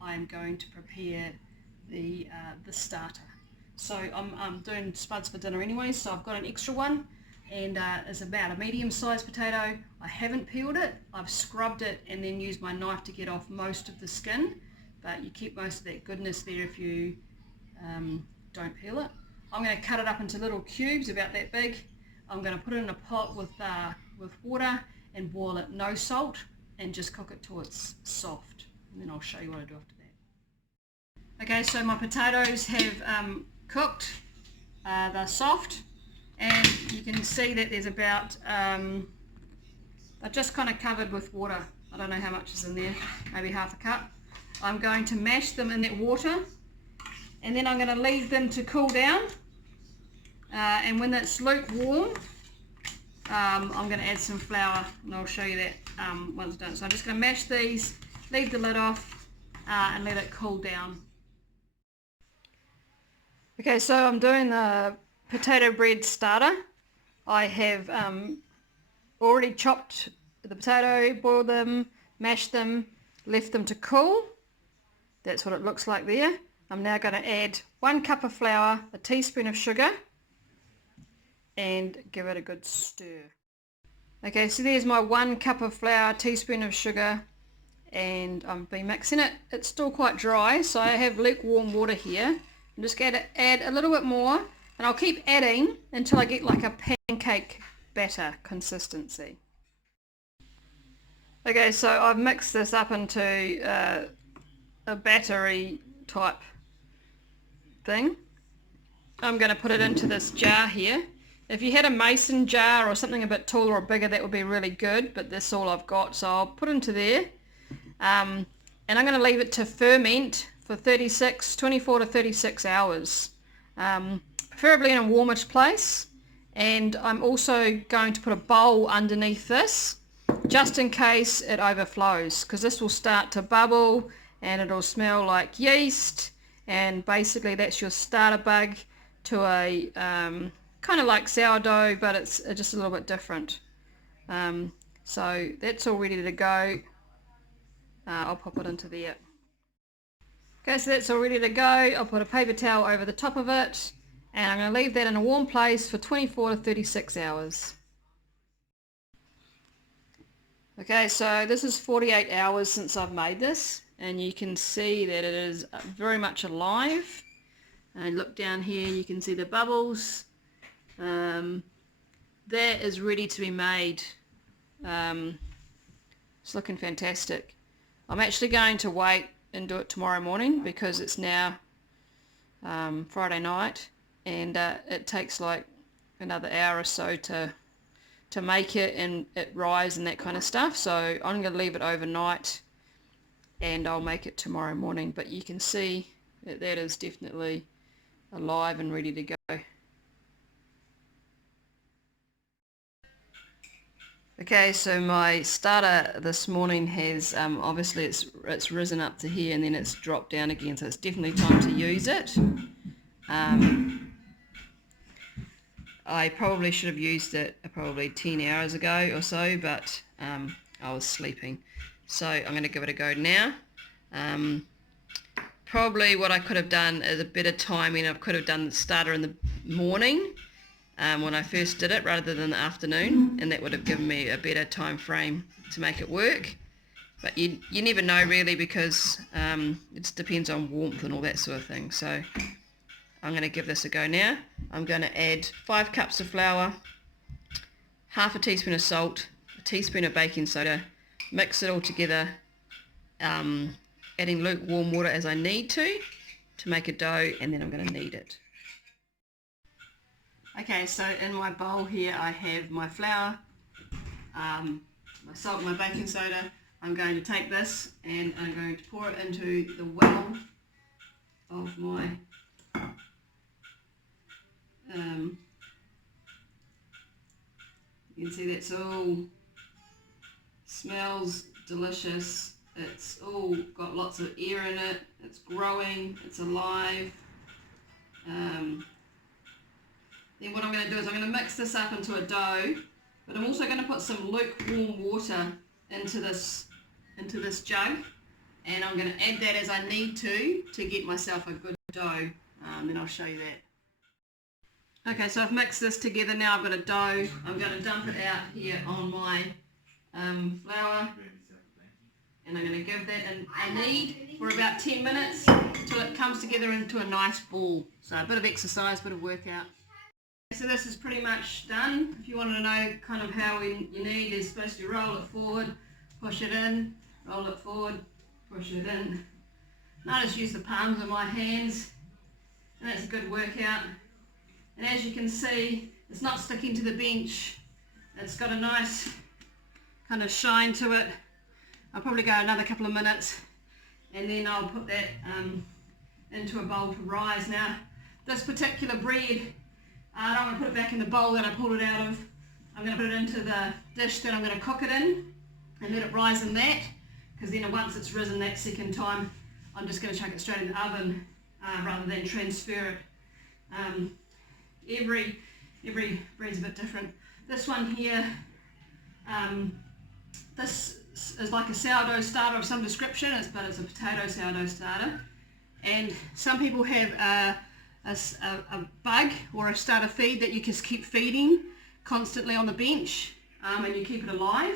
I'm going to prepare the starter. So I'm doing spuds for dinner anyway, so I've got an extra one, and it's about a medium-sized potato. I haven't peeled it, I've scrubbed it and then used my knife to get off most of the skin, but you keep most of that goodness there if you don't peel it. I'm going to cut it up into little cubes about that big. I'm going to put it in a pot with water and boil it, no salt, and just cook it till it's soft, and then I'll show you what I do after that. Okay, so my potatoes have cooked, they're soft, and you can see that there's about, they're just kind of covered with water. I don't know how much is in there, maybe half a cup. I'm going to mash them in that water, and then I'm going to leave them to cool down, and when it's lukewarm, I'm going to add some flour, and I'll show you that once done. So I'm just going to mash these, leave the lid off, and let it cool down. Okay, so I'm doing the potato bread starter. I have already chopped the potato, boiled them, mashed them, left them to cool. That's what it looks like there. I'm now going to add 1 cup of flour, a teaspoon of sugar, and give it a good stir. Okay, so there's my 1 cup of flour, teaspoon of sugar, and I've been mixing it. It's still quite dry, so I have lukewarm water here. I'm just going to add a little bit more, and I'll keep adding until I get like a pancake batter consistency. Okay, so I've mixed this up into a battery type thing. I'm going to put it into this jar here. If you had a mason jar or something a bit taller or bigger, that would be really good, but that's all I've got, so I'll put it into there. And I'm going to leave it to ferment for 24 to 36 hours, preferably in a warmish place. And I'm also going to put a bowl underneath this, just in case it overflows, because this will start to bubble and it'll smell like yeast, and basically that's your starter bug to a kind of like sourdough, but it's just a little bit different. So that's all ready to go. I'll pop it into there. Okay, so that's all ready to go. I'll put a paper towel over the top of it, and I'm going to leave that in a warm place for 24 to 36 hours. Okay, so this is 48 hours since I've made this, and you can see that it is very much alive. And look down here, you can see the bubbles. That is ready to be made. It's looking fantastic. I'm actually going to wait and do it tomorrow morning because it's now Friday night, and it takes like another hour or so to make it, and it rise and that kind of stuff. So I'm going to leave it overnight and I'll make it tomorrow morning. But you can see that that is definitely alive and ready to go. Okay, so my starter this morning has obviously it's risen up to here and then it's dropped down again, so it's definitely time to use it. I probably should have used it probably 10 hours ago or so, but I was sleeping. So I'm going to give it a go now. Probably what I could have done is a better timing. I could have done the starter in the morning when I first did it rather than the afternoon, and that would have given me a better time frame to make it work. But you never know really, because it just depends on warmth and all that sort of thing. So I'm going to give this a go now. I'm going to add 5 cups of flour, half a teaspoon of salt, a teaspoon of baking soda, mix it all together, adding lukewarm water as I need to make a dough, and then I'm going to knead it. Okay, so in my bowl here I have my flour, my salt, my baking soda. I'm going to take this and I'm going to pour it into the well of my you can see that's all smells delicious. It's all got lots of air in it. It's growing, it's alive. Then what I'm going to do is I'm going to mix this up into a dough, but I'm also going to put some lukewarm water into this jug, and I'm going to add that as I need to get myself a good dough. Then I'll show you that. Okay, so I've mixed this together now. I've got a dough. I'm going to dump it out here on my flour, and I'm going to give that a knead for about 10 minutes till it comes together into a nice ball. So a bit of exercise, bit of workout. So this is pretty much done. If you want to know kind of how you knead, is supposed to roll it forward, push it in, roll it forward, push it in. And I just use the palms of my hands, and that's a good workout. And as you can see, it's not sticking to the bench. It's got a nice kind of shine to it. I'll probably go another couple of minutes, and then I'll put that into a bowl to rise. Now, this particular bread, I don't want to put it back in the bowl that I pulled it out of. I'm going to put it into the dish that I'm going to cook it in and let it rise in that, because then once it's risen that second time, I'm just going to chuck it straight in the oven rather than transfer it. Every bread's a bit different. This one here, this is like a sourdough starter of some description, but it's a potato sourdough starter. And some people have a bug or a starter feed that you just keep feeding constantly on the bench, and you keep it alive.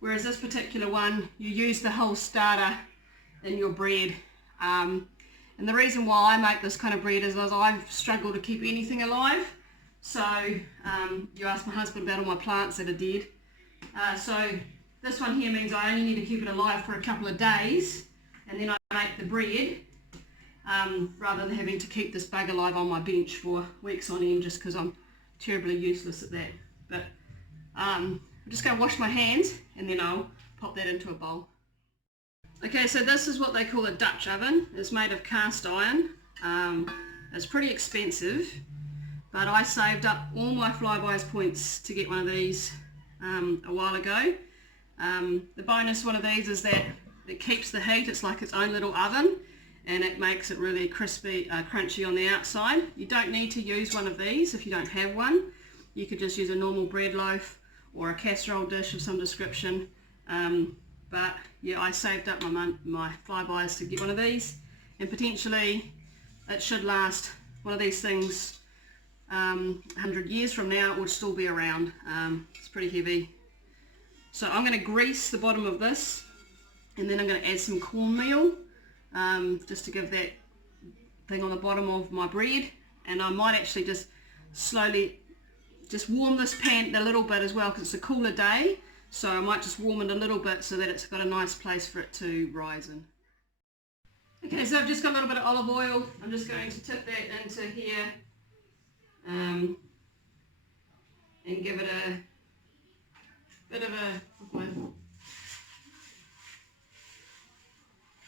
Whereas this particular one, you use the whole starter in your bread. And the reason why I make this kind of bread is I've struggled to keep anything alive. So you ask my husband about all my plants that are dead. So this one here means I only need to keep it alive for a couple of days, and then I make the bread, rather than having to keep this bug alive on my bench for weeks on end, just because I'm terribly useless at that. But I'm just going to wash my hands, and then I'll pop that into a bowl. Okay, so this is what they call a Dutch oven. It's made of cast iron. It's pretty expensive, but I saved up all my Flybuys points to get one of these a while ago. The bonus one of these is that it keeps the heat. It's like its own little oven, and it makes it really crispy, crunchy on the outside. You don't need to use one of these if you don't have one. You could just use a normal bread loaf or a casserole dish of some description. But yeah, I saved up my Flybuys to get one of these, and potentially it should last. One of these things 100 years from now, it would still be around. It's pretty heavy. So I'm going to grease the bottom of this, and then I'm going to add some cornmeal, just to give that thing on the bottom of my bread. And I might actually just slowly just warm this pan a little bit as well, because it's a cooler day. So I might just warm it a little bit so that it's got a nice place for it to rise in. Okay, so I've just got a little bit of olive oil. I'm just going to tip that into here, and give it a bit of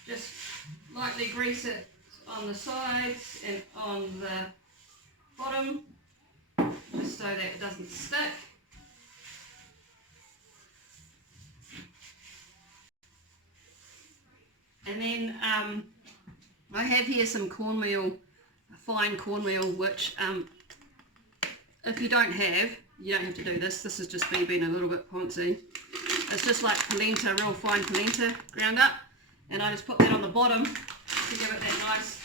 just lightly grease it on the sides and on the bottom, just so that it doesn't stick. And then I have here some cornmeal, fine cornmeal, which if you don't have, you don't have to do this. This is just me being a little bit poncy. It's just like polenta, real fine polenta ground up. And I just put that on the bottom to give it that nice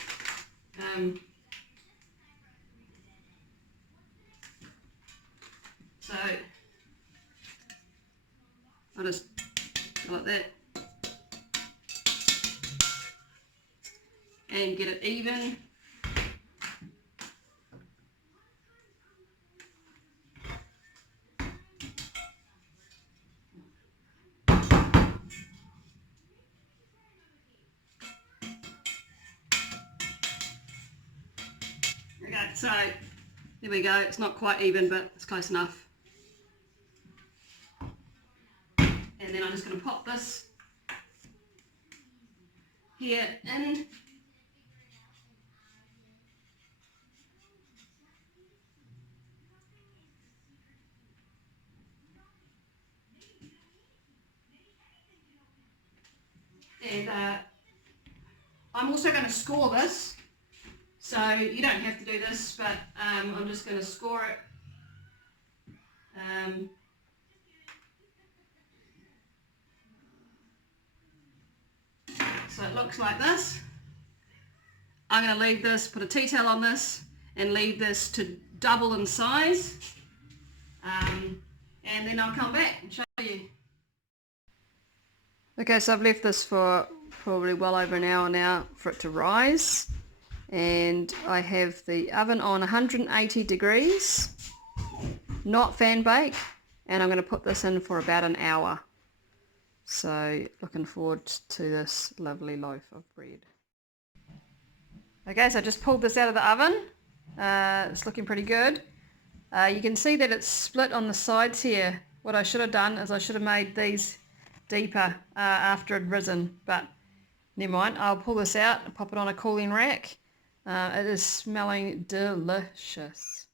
so I'll just go like that and get it even. Okay, so there we go. It's not quite even, but it's close enough. And then I'm just going to pop this here in. And I'm also going to score this, so you don't have to do this, but I'm just going to score it. So So it looks like this. I'm going to leave this, put a tea towel on this and leave this to double in size, and then I'll come back and show you. Okay, so I've left this for probably well over an hour now for it to rise, and I have the oven on 180 degrees, not fan bake, and I'm going to put this in for about an hour. So looking forward to this lovely loaf of bread. Okay, so I just pulled this out of the oven. It's looking pretty good. You can see that it's split on the sides here. What I should have done is I should have made these deeper after it had risen, but never mind. I'll pull this out and pop it on a cooling rack. It is smelling delicious.